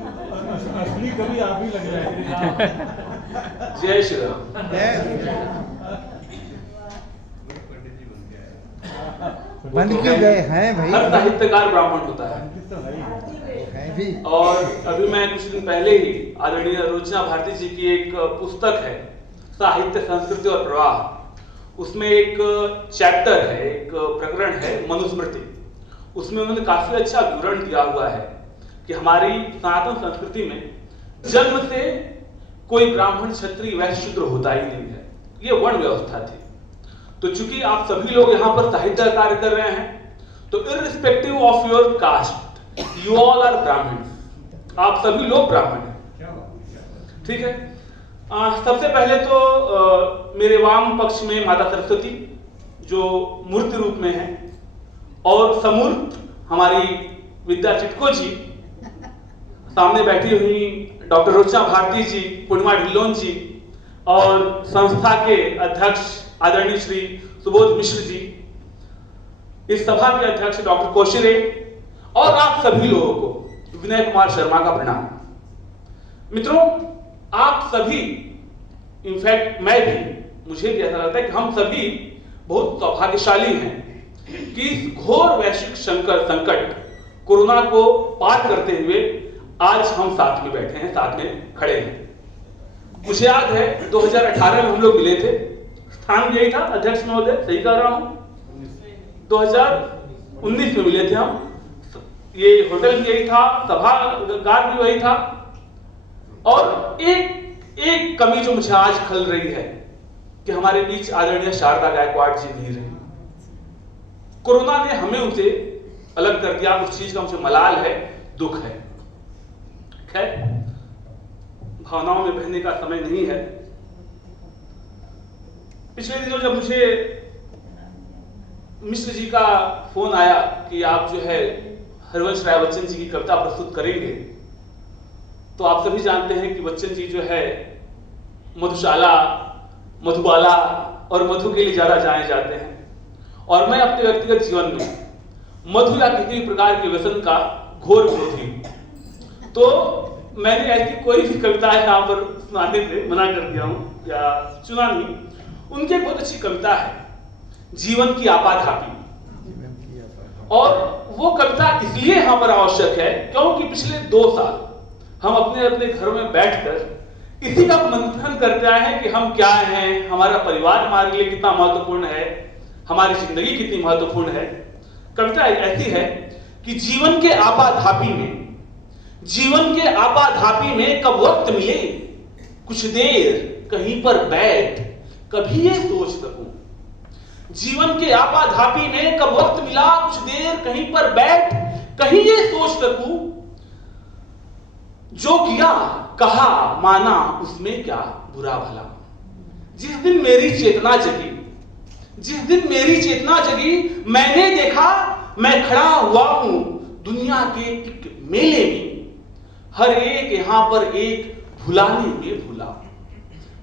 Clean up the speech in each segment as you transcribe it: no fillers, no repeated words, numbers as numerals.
असली कवि आप ही लग रहे हैं। जय श्री राम। बन क्यों गए हैं भाई? हर साहित्यकार ब्राह्मण होता है। है भी। और अभी मैं कुछ दिन पहले ही आदरणीय रोचना भारती जी की एक पुस्तक है साहित्य संस्कृति और प्रवाह, उसमें एक चैप्टर है, एक प्रकरण है मनुस्मृति। उसमें उन्होंने काफी अच्छा विवरण दिया हुआ है कि हमारी सनातन संस्कृति में जन्म से कोई ब्राह्मण क्षत्रिय वैश्य शूद्र होता ही नहीं है, ये वर्ण व्यवस्था थी। तो चूंकि आप सभी लोग यहाँ पर साहित्य का कार्य कर रहे हैं, तो irrespective of your caste you all are Brahmin, आप सभी लोग ब्राह्मण हैं, ठीक है। सबसे पहले तो मेरे वाम पक्ष में माता सरस्वती जो मूर्ति रूप में है, और समूर्त हमारी विद्या चिटको जी, सामने बैठी हुई डॉक्टर रोचना भारती जी, पूर्णिमा ढिल्लोन जी, और संस्था के अध्यक्ष आदरणीय श्री सुबोध मिश्र जी, इस सभा के अध्यक्ष डॉक्टर कोशिरे, और आप सभी लोगों को विनय कुमार शर्मा का प्रणाम। मित्रों, आप सभी, इनफैक्ट मैं भी, मुझे भी ऐसा लगता है कि हम सभी बहुत सौभाग्यशाली हैं कि इस घोर वैश्विक संकट कोरोना को पार करते हुए आज हम साथ में बैठे हैं, साथ में खड़े हैं। मुझे याद है 2018 में हम लोग मिले थे, स्थान यही था अध्यक्ष महोदय, सही कह रहा हूं, 2019 में मिले थे हम, ये होटल भी यही था, सभागार भी वही था। और एक कमी जो मुझे आज खल रही है कि हमारे बीच आदरणीय शारदा गायकवाड़ जी नहीं रहे। कोरोना ने हमें उनसे अलग कर दिया, उस चीज का मुझे मलाल है, दुख है। खैर, भावनाओं में बहने का समय नहीं है। पिछले दिनों जब मुझे मिश्र जी का फोन आया कि आप जो है हरिवंश राय बच्चन जी की कविता प्रस्तुत करेंगे, तो आप सभी जानते हैं कि बच्चन जी जो है मधुशाला, मधुबाला और मधु के लिए ज्यादा जाने जाते हैं, और मैं अपने व्यक्तिगत जीवन में मधु या किसी प्रकार के व्यसन का घोर विरोधी हूं। तो मैंने ऐसी कोई भी कविता यहाँ पर सुनाने से मना कर दिया हूं या चुना नहीं। उनकी एक बहुत अच्छी कविता है, जीवन की आपाधापी, और वो कविता इसलिए यहाँ पर आवश्यक है क्योंकि पिछले 2 साल हम अपने अपने घरों में बैठकर इसी का मंथन करते आए हैं कि हम क्या हैं, हमारा परिवार हमारे लिए कितना महत्वपूर्ण है, हमारी जिंदगी कितनी महत्वपूर्ण है। कविता ऐसी है कि जीवन के आपाधापी में कब वक्त मिले कुछ देर कहीं पर बैठ कभी ये सोच सकूं। जीवन के आपाधापी में कब वक्त मिला कुछ देर कहीं पर बैठ कहीं ये सोच सकूं, जो किया कहा माना उसमें क्या बुरा भला। जिस दिन मेरी चेतना जगी मैंने देखा मैं खड़ा हुआ हूं दुनिया के एक मेले में, हर एक यहां पर एक भुलाने में भूला,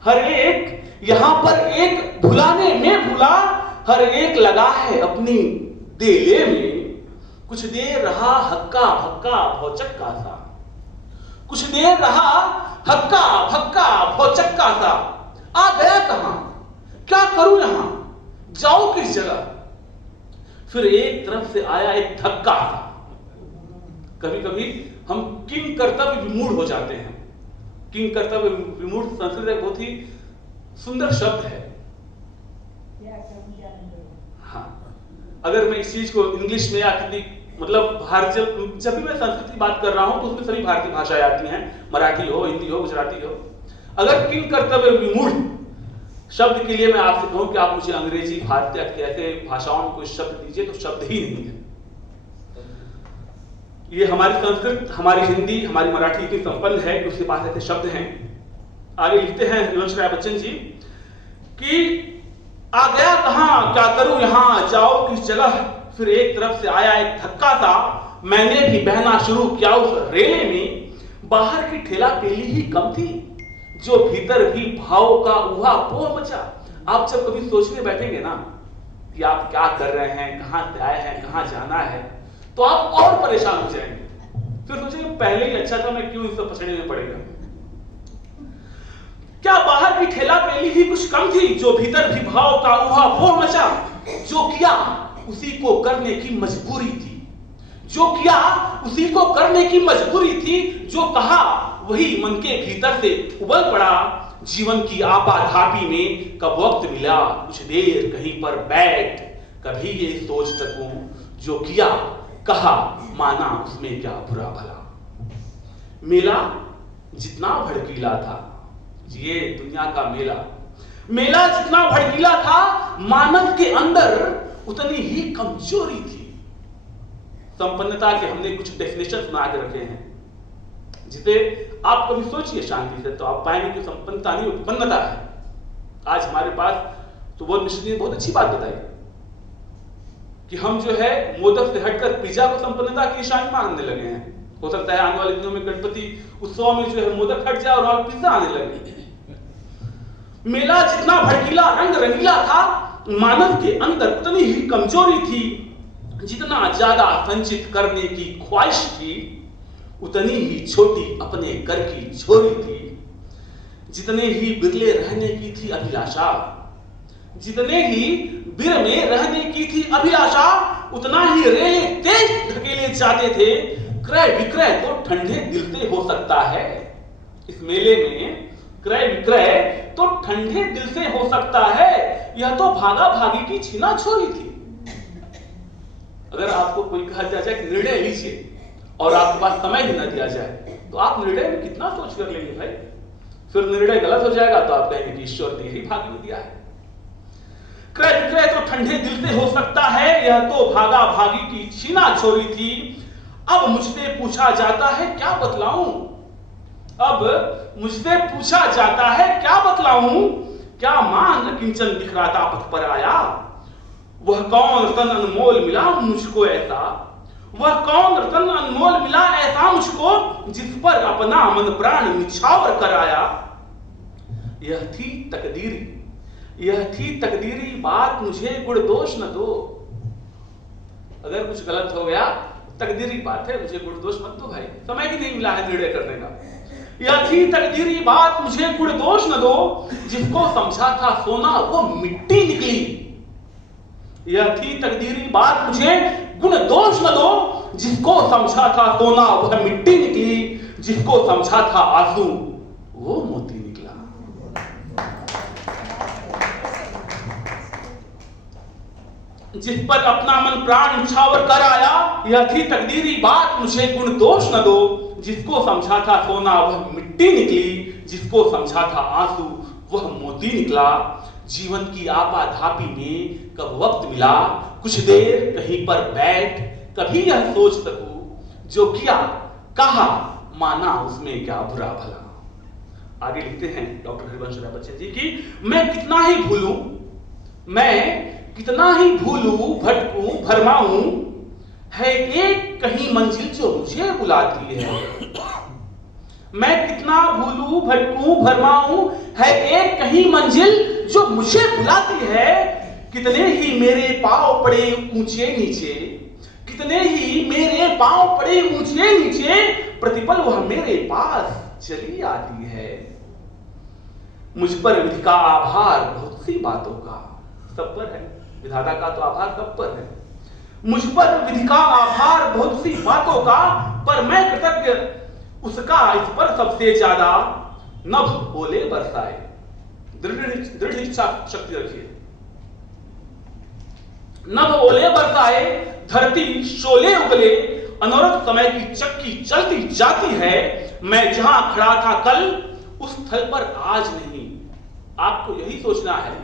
हर एक यहां पर एक भुलाने में भूला, हर एक लगा है अपनी देले में। कुछ देर रहा हक्का भक्का भौचक्का सा, कुछ देर रहा हक्का भक्का भौचक्का सा, आ गया कहां क्या करूं यहां जाऊं किस जगह, फिर एक तरफ से आया एक धक्का सा। कभी कभी हम किंग कर्तव्य विमूढ़ हो जाते हैं। किंग कर्तव्य विमूढ़ संस्कृत एक बहुत ही सुंदर शब्द है। हाँ, अगर मैं इस चीज को इंग्लिश में या किसी मतलब भारतीय, जब भी मैं संस्कृत की बात कर रहा हूं तो उसमें सभी भारतीय भाषाएं आती हैं, मराठी हो, हिंदी हो, गुजराती हो। अगर किंग कर्तव्य विमूढ़ शब्द के लिए मैं आपसे कहूं कि आप मुझे अंग्रेजी, भारतीय ऐसे भाषाओं में कोई शब्द दीजिए, तो शब्द ही नहीं है। ये हमारी संस्कृत, हमारी हिंदी, हमारी मराठी इतनी संपन्न है कि उसके पास ऐसे शब्द हैं। आगे लिखते हैं हरिवंश राय बच्चन जी कि आ गया कहां क्या करूं यहां जाओ किस जगह, फिर एक तरफ से आया एक धक्का सा, मैंने भी बहना शुरू किया उस रेले में। बाहर की ठेला पेली ही कम थी, जो भीतर भी भाव का ऊहापोह मचा। आप जब कभी सोचने बैठेंगे ना कि आप क्या कर रहे हैं, कहां से आए हैं, कहां जाना है, तो आप और परेशान हो जाएंगे। फिर सोचेंगे पहले ही अच्छा था, मैं क्यों इससे पछड़े में पड़ेगा? क्या बाहर की ठेला पहली ही कुछ कम थी, जो भीतर भी भाव का उहापोह मचा? जो किया उसी को करने की मजबूरी थी, जो किया उसी को करने की मजबूरी थी, जो कहा वही मन के भीतर से उबल पड़ा। जीवन की आपाधापी में कब वक्त मिला, कुछ देर कहीं पर बैठ कभी ये सोच सकूं, जो किया कहा माना उसमें क्या बुरा भला। मेला जितना भड़कीला था, ये दुनिया का मेला जितना भड़कीला था, मानव के अंदर उतनी ही कमजोरी थी। संपन्नता के हमने कुछ डेफिनेशन बना के रखे हैं, जिसे आप कभी सोचिए शांति से, तो आप पाएंगे कि संपन्नता नहीं उत्पन्नता है। आज हमारे पास तो बहुत मिश्र ने बहुत अच्छी बात बताई कि हम जो है मोदक से हटकर पिज्जा को संपन्नता की निशानी मानने लगे हैं। हो सकता है आने वाले दिनों में गणपति उत्सव में जो है मोदक हट जाए और वहां पिज्जा आने लगे। मेला जितना भड़कीला रंग रंगीला था, मानव के अंदर उतनी ही कमजोरी थी। जितना ज्यादा संचित करने की ख्वाहिश थी, उतनी ही छोटी अपने घर की झोली थी। जितने ही बिरले रहने की थी अभिलाषा, जितने ही बिर में रहने की थी अभिलाषा, उतना ही रेले तेज धकेले जाते थे। क्रय विक्रय तो ठंडे दिल से हो सकता है। इस मेले में क्रय विक्रय तो ठंडे दिल से हो सकता है। यह तो भागा भागी की छीना छोरी थी। अगर आपको कोई कहा जाए कि निर्णय लीजिए और आपके पास समय भी न दिया जाए, तो आप निर्णय में कितना सोच कर लेंगे भाई? फिर निर्णय गलत हो जाएगा तो आप कहेंगे कि ईश्वर ने यही भाग में दिया है। क्रय विक्रय तो ठंडे दिल से हो सकता है, यह तो भागा भागी की छीना छोरी थी। अब मुझसे पूछा जाता है क्या बतलाऊं, अब मुझसे पूछा जाता है क्या बतलाऊं, क्या मान किंचन बिखराता पथ पर आया। वह कौन रतन अनमोल मिला मुझको ऐसा, वह कौन रतन अनमोल मिला ऐसा मुझको, जिस पर अपना मन प्राण निछावर कर आया। यह थी तकदीरी बात, मुझे गुण दोष न दो। अगर कुछ गलत हो गया तकदीरी बात है, मुझे गुण दोष मत दो भाई, समय ही नहीं मिला है निर्णय करने का। यह थी तकदीरी बात, मुझे गुण दोष न दो, जिसको समझा था सोना वो मिट्टी निकली। यह थी तकदीरी बात, मुझे गुण दोष न दो, जिसको समझा था सोना वह मिट्टी निकली, जिसको समझा था आंसू वो मोती निकला। जिस पर अपना मन प्राण निछावर कर आया। यह थी तकदीरी बात, मुझे गुण दोष न दो, जिसको समझा था सोना वह मिट्टी निकली, जिसको समझा था आंसू वह मोती निकला। जीवन की आपाधापी में कब वक्त मिला, कुछ देर कहीं पर बैठ कभी यह सोच सकूं, जो किया कहा माना उसमें क्या बुरा भला। आगे लिखते हैं डॉक्टर हरिवंश राय बच्चन जी की, मैं कितना ही भूलूं भटकूं भरमाऊं, है एक कहीं मंजिल जो मुझे बुलाती है। मैं कितना भूलूं भटकूं भरमाऊं, है एक कहीं मंजिल जो मुझे बुलाती है। कितने ही मेरे पांव पड़े ऊंचे नीचे, कितने ही मेरे पांव पड़े ऊंचे नीचे, प्रतिपल वह मेरे पास चली आती है। मुझ पर विधि का आभार बहुत सी बातों का, सब पर है विधाता का तो आभार सब पर है। मुझ पर विधि का आभार बहुत सी बातों का, पर मैं कृतज्ञ उसका इस पर सबसे ज्यादा, नभ ओले बरसाए। दृढ़ इच्छा शक्ति रखिए। नभ ओले बरसाए, धरती शोले उगले, अनवरत समय की चक्की चलती जाती है। मैं जहां खड़ा था कल उस स्थल पर आज नहीं। आपको यही सोचना है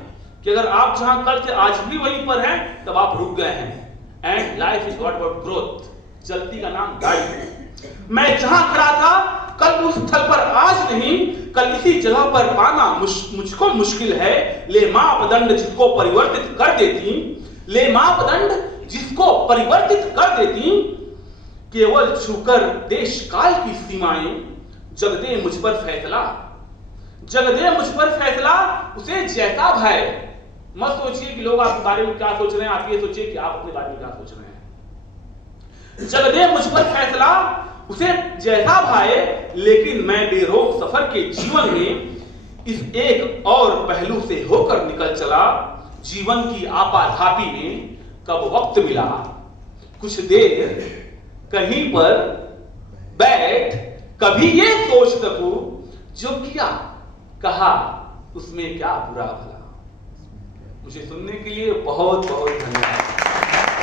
कि अगर आप जहां कल थे आज भी वहीं पर हैं, तब आप रुक गए हैं। And life is not about growth, चलती का नाम गाड़ी है। मैं जहां खड़ा था कल उस स्थल पर आज नहीं, कल इसी जगह पर पाना मुझको मुश्किल है। ले मापदंड जिसको परिवर्तित कर देती, ले मापदंड जिसको परिवर्तित कर देती, केवल छूकर देश काल की सीमाएं, जग दे मुझ पर फैसला, जग दे मुझ पर फैसला, उसे जैसा भाई। मत सोचिए कि लोग आपके बारे में क्या सोच रहे हैं, आप ये सोचिए कि आप अपने बारे में क्या सोच रहे हैं। जग दे मुझ पर फैसला, उसे जैसा भाए, लेकिन मैं बेरोक सफर के जीवन में इस एक और पहलू से होकर निकल चला। जीवन की आपाधापी में कब वक्त मिला, कुछ देर कहीं पर बैठ कभी ये सोच सकूं, जो किया कहा उसमें क्या बुरा भला। मुझे सुनने के लिए बहुत बहुत धन्यवाद।